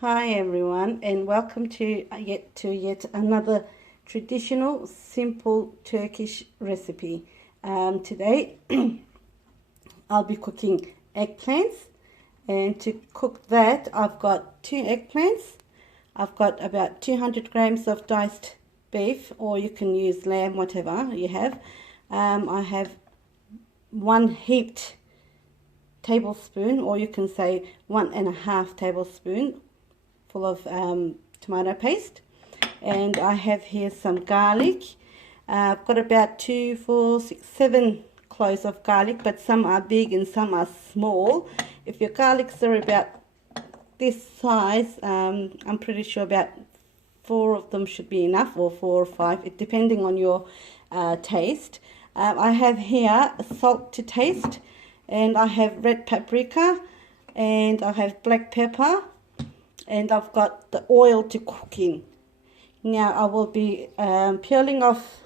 Hi everyone, and welcome to yet another traditional simple Turkish recipe. Today I'll be cooking eggplants, and to cook that I've got 2 eggplants. I've got about 200 grams of diced beef, or you can use lamb, whatever you have. I have 1 heaped tablespoon, or you can say 1.5 tablespoon full of tomato paste, and I have here some garlic. I've got about 2, 4, 6, 7 cloves of garlic, but some are big and some are small. If your garlics are about this size, I'm pretty sure about 4 of them should be enough, or 4 or 5, depending on your taste. I have here salt to taste, and I have red paprika, and I have black pepper, and I've got the oil to cook in. Now I will be peeling off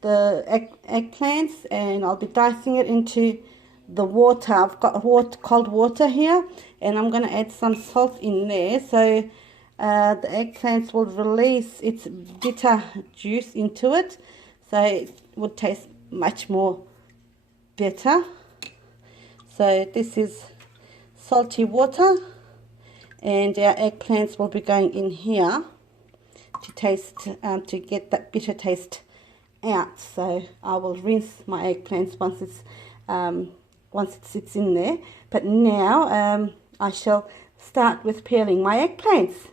the eggplants, and I'll be dicing it into the water. I've got cold water here, and I'm going to add some salt in there, so the eggplants will release its bitter juice into it, so it would taste much more better. So this is salty water, and our eggplants will be going in here to taste, to get that bitter taste out. So I will rinse my eggplants once it sits in there. But now I shall start with peeling my eggplants.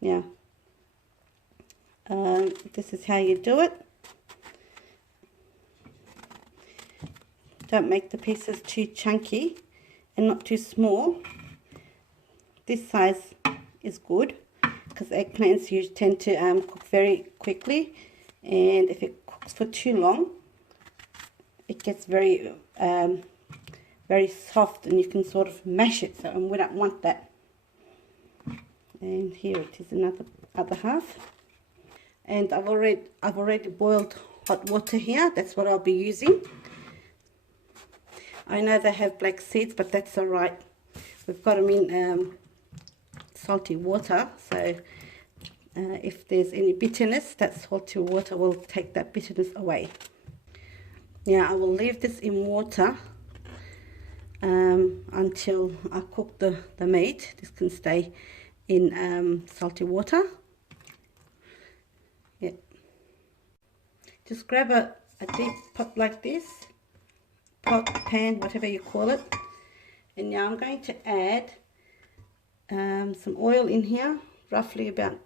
Now, this is how you do it. Don't make the pieces too chunky and not too small. This size is good because eggplants usually tend to cook very quickly, and if it cooks for too long, it gets very soft, and you can sort of mash it. So we don't want that. And here it is, other half. And I've already boiled hot water here. That's what I'll be using. I know they have black seeds, but that's all right. We've got them in salty water, so if there's any bitterness, that salty water will take that bitterness away. Now I will leave this in water until I cook the meat. This can stay in salty water. Yeah. Just grab a deep pot like this, pot, pan, whatever you call it, and now I'm going to add some oil in here, roughly about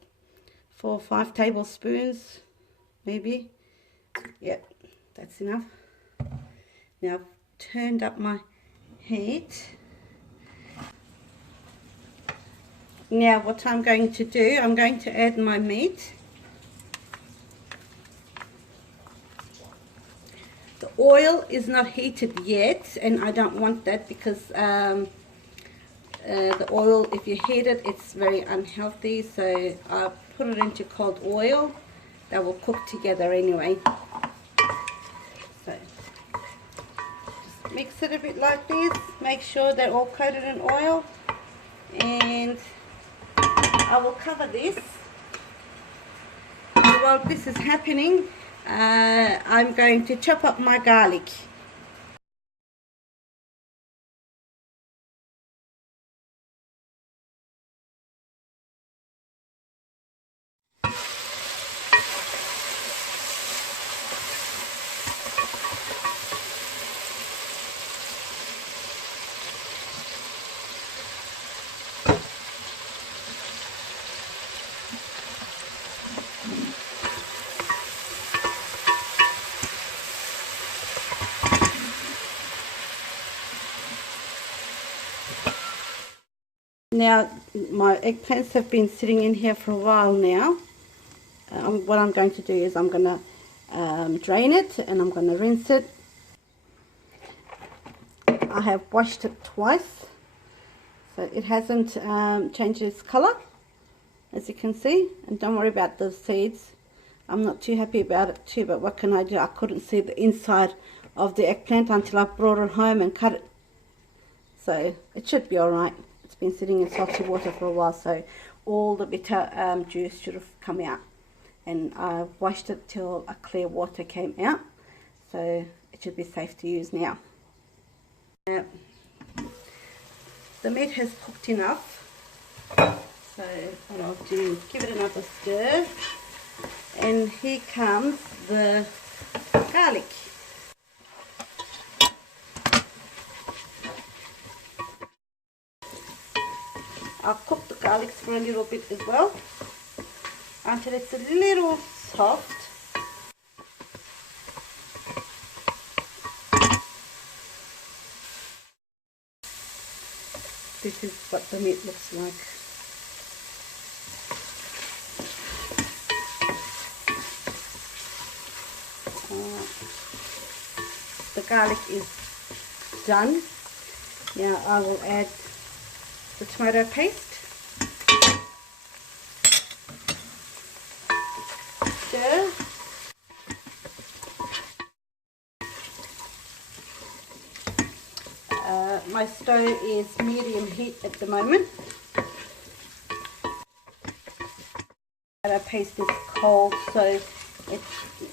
4 or 5 tablespoons, maybe. Yep, that's enough. Now I've turned up my heat. Now what I'm going to do, I'm going to add my meat. The oil is not heated yet, and I don't want that because the oil, if you heat it, it's very unhealthy. So I put it into cold oil. That will cook together anyway. So just mix it a bit like this. Make sure they're all coated in oil, and I will cover this. While this is happening, I'm going to chop up my garlic. Now my eggplants have been sitting in here for a while now. What I'm going to do is I'm going to drain it, and I'm going to rinse it. I have washed it twice, so it hasn't changed its color. as you can see. And don't worry about the seeds. I'm not too happy about it too, but what can I do? I couldn't see the inside of the eggplant until I brought it home and cut it. So it should be alright. It's been sitting in salty water for a while, so all the bitter juice should have come out. And I washed it till a clear water came out, so it should be safe to use now. The meat has cooked enough, so what I'll do, give it another stir, and here comes the garlic. I'll cook the garlic for a little bit as well, until it's a little soft. This is what the meat looks like. The garlic is done. Now I will add the tomato paste. Stir. My stove is medium heat at the moment. The paste is cold, so it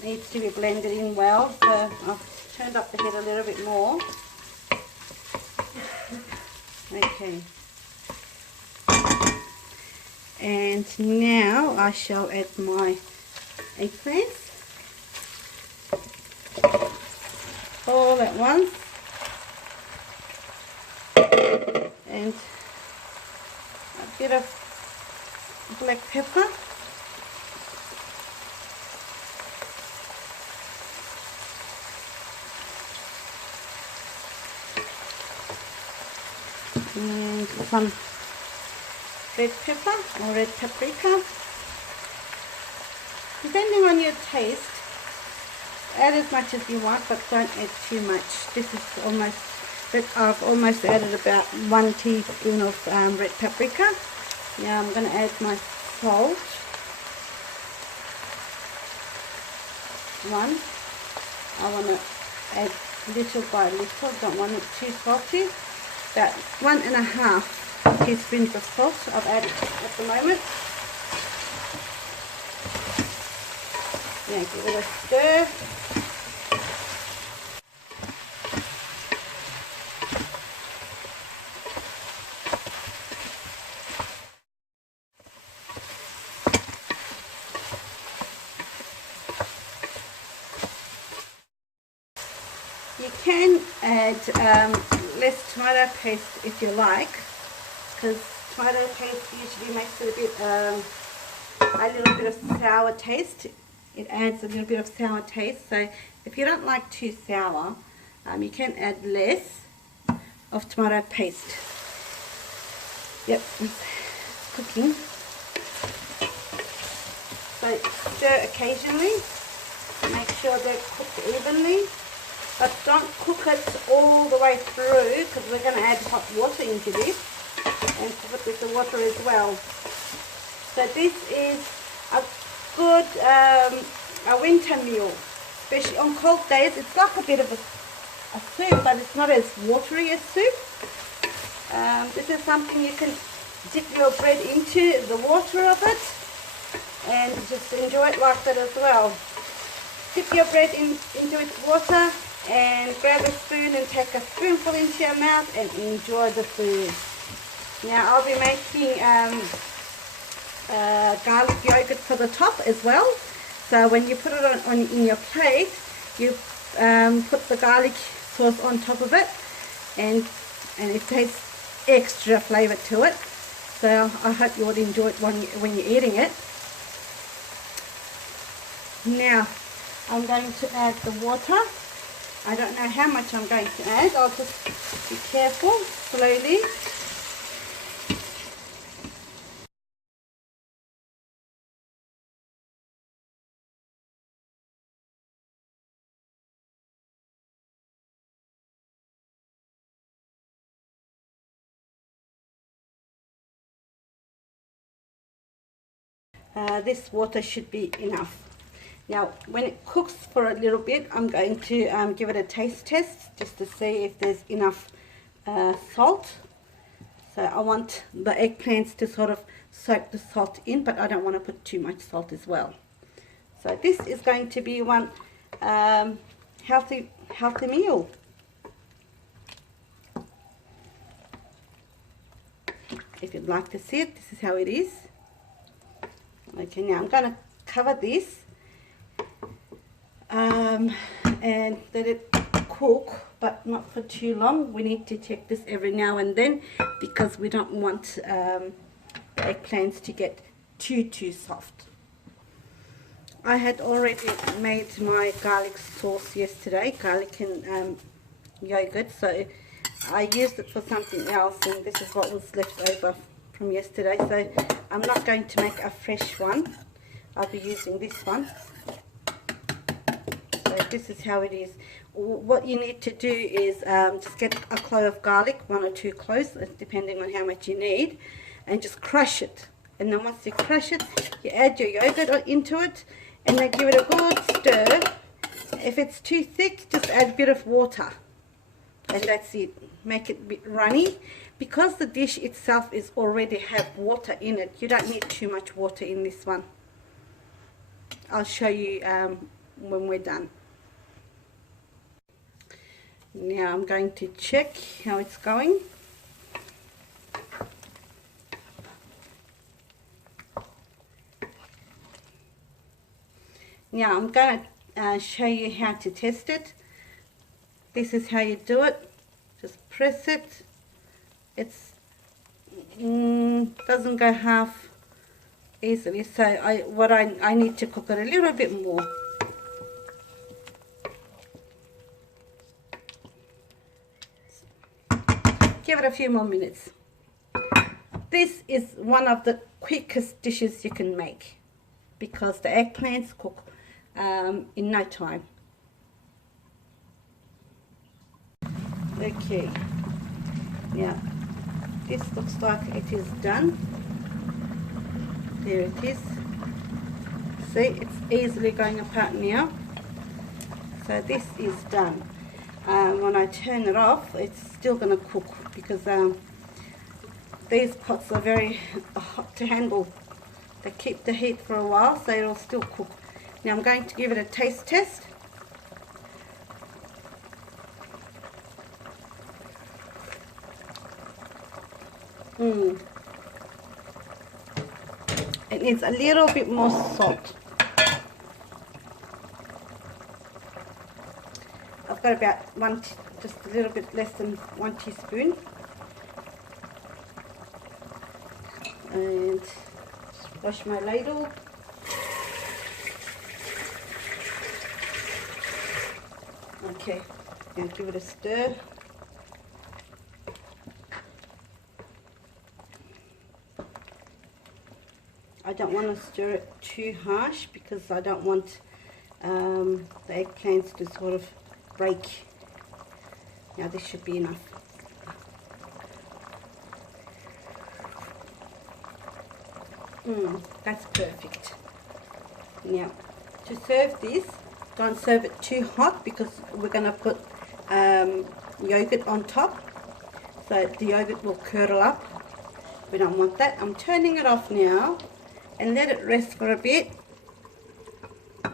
needs to be blended in well. So I've turned up the heat a little bit more. Okay. And now I shall add my eggplants all at once. And a bit of black pepper, and some red pepper or red paprika. Depending on your taste, add as much as you want, but don't add too much. This is almost, I've almost added about 1 teaspoon of red paprika. Now I'm going to add my salt. 1. I want to add little by little, don't want it too salty. About 1.5 teaspoons of salt I've added at the moment. Now give it a stir. You can add less tomato paste if you like, because tomato paste usually makes it a little bit of sour taste. It adds a little bit of sour taste, so if you don't like too sour, you can add less of tomato paste. Yep, it's cooking. So stir occasionally, make sure they're cooked evenly. But don't cook it all the way through, because we're going to add hot water into this and cook it with the water as well. So this is a good a winter meal, especially on cold days. It's like a bit of a soup, but it's not as watery as soup. This is something you can dip your bread into the water of it and just enjoy it like that as well. Dip your bread into its water and grab a spoon and take a spoonful into your mouth and enjoy the food. Now I'll be making garlic yogurt for the top as well. So when you put it in your plate, you put the garlic sauce on top of it, and it tastes extra flavour to it. So I hope you would enjoy it when you're eating it. Now I'm going to add the water. I don't know how much I'm going to add. I'll just be careful, slowly. this water should be enough. Now when it cooks for a little bit, I'm going to give it a taste test just to see if there's enough salt. So I want the eggplants to sort of soak the salt in, but I don't want to put too much salt as well. So this is going to be one healthy meal. If you'd like to see it, this is how it is. Okay, now I'm going to cover this and let it cook, but not for too long. We need to check this every now and then because we don't want the eggplants to get too soft. I had already made my garlic sauce yesterday, garlic and yogurt, so I used it for something else, and this is what was left over from yesterday. So I'm not going to make a fresh one. I'll be using this one. So this is how it is. What you need to do is just get a clove of garlic, 1 or 2 cloves, depending on how much you need, and just crush it. And then once you crush it, you add your yogurt into it, and then give it a good stir. If it's too thick, just add a bit of water, and that's it. Make it a bit runny. Because the dish itself is already have water in it, you don't need too much water in this one. I'll show you when we're done. Now I'm going to check how it's going. Now I'm going to show you how to test it. This is how you do it. Just press it. It's doesn't go half easily, so I need to cook it a little bit more. Give it a few more minutes. This is one of the quickest dishes you can make because the eggplants cook in no time. Okay, now this looks like it is done. There it is. See, it's easily going apart now. So this is done. When I turn it off, it's still going to cook because these pots are very hot to handle. They keep the heat for a while, so it'll still cook. Now I'm going to give it a taste test. It needs a little bit more salt. I've got about just a little bit less than 1 teaspoon. And just wash my ladle. Okay, now give it a stir. I don't want to stir it too harsh because I don't want the eggplants to sort of break. Now this should be enough. That's perfect. Now to serve this, don't serve it too hot because we're going to put yogurt on top, so the yogurt will curdle up. We don't want that. I'm turning it off now and let it rest for a bit.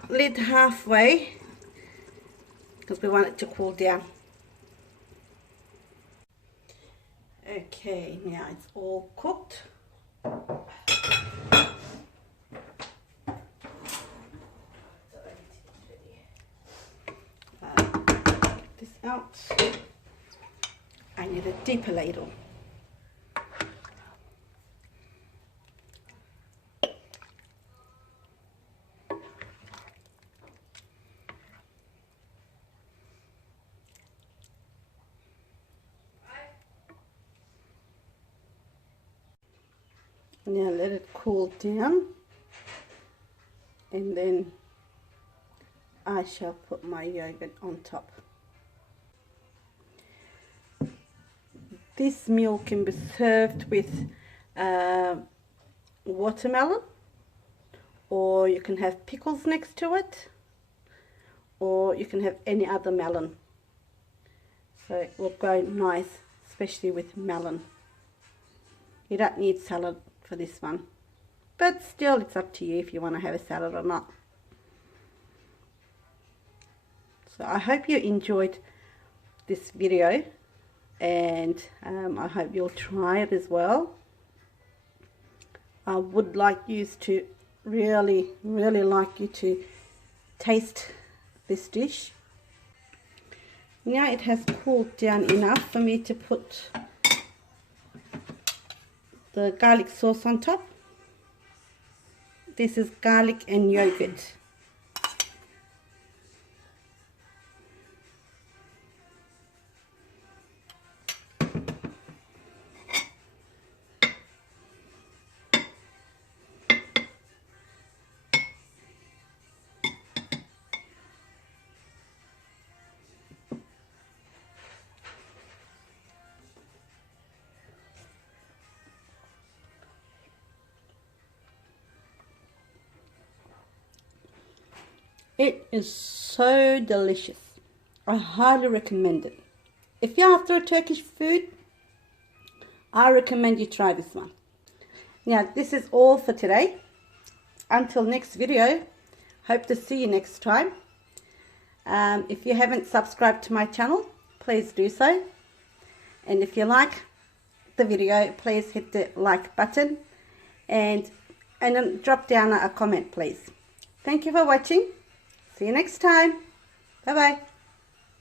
Lid halfway because we want it to cool down. Okay, now it's all cooked. This out. I need a deeper ladle. Now let it cool down, and then I shall put my yogurt on top. This meal can be served with watermelon, or you can have pickles next to it, or you can have any other melon. So it will go nice, especially with melon. You don't need salad for this one, but still it's up to you if you want to have a salad or not. So I hope you enjoyed this video, and I hope you'll try it as well. I would like you to really like you to taste this dish. Now it has cooled down enough for me to put the garlic sauce on top. This is garlic and yogurt. It is so delicious. I highly recommend it. If you're after a Turkish food, I recommend you try this one. Now, this is all for today. Until next video, hope to see you next time. If you haven't subscribed to my channel, please do so. And if you like the video, please hit the like button and then drop down a comment, please. Thank you for watching. See you next time. Bye-bye.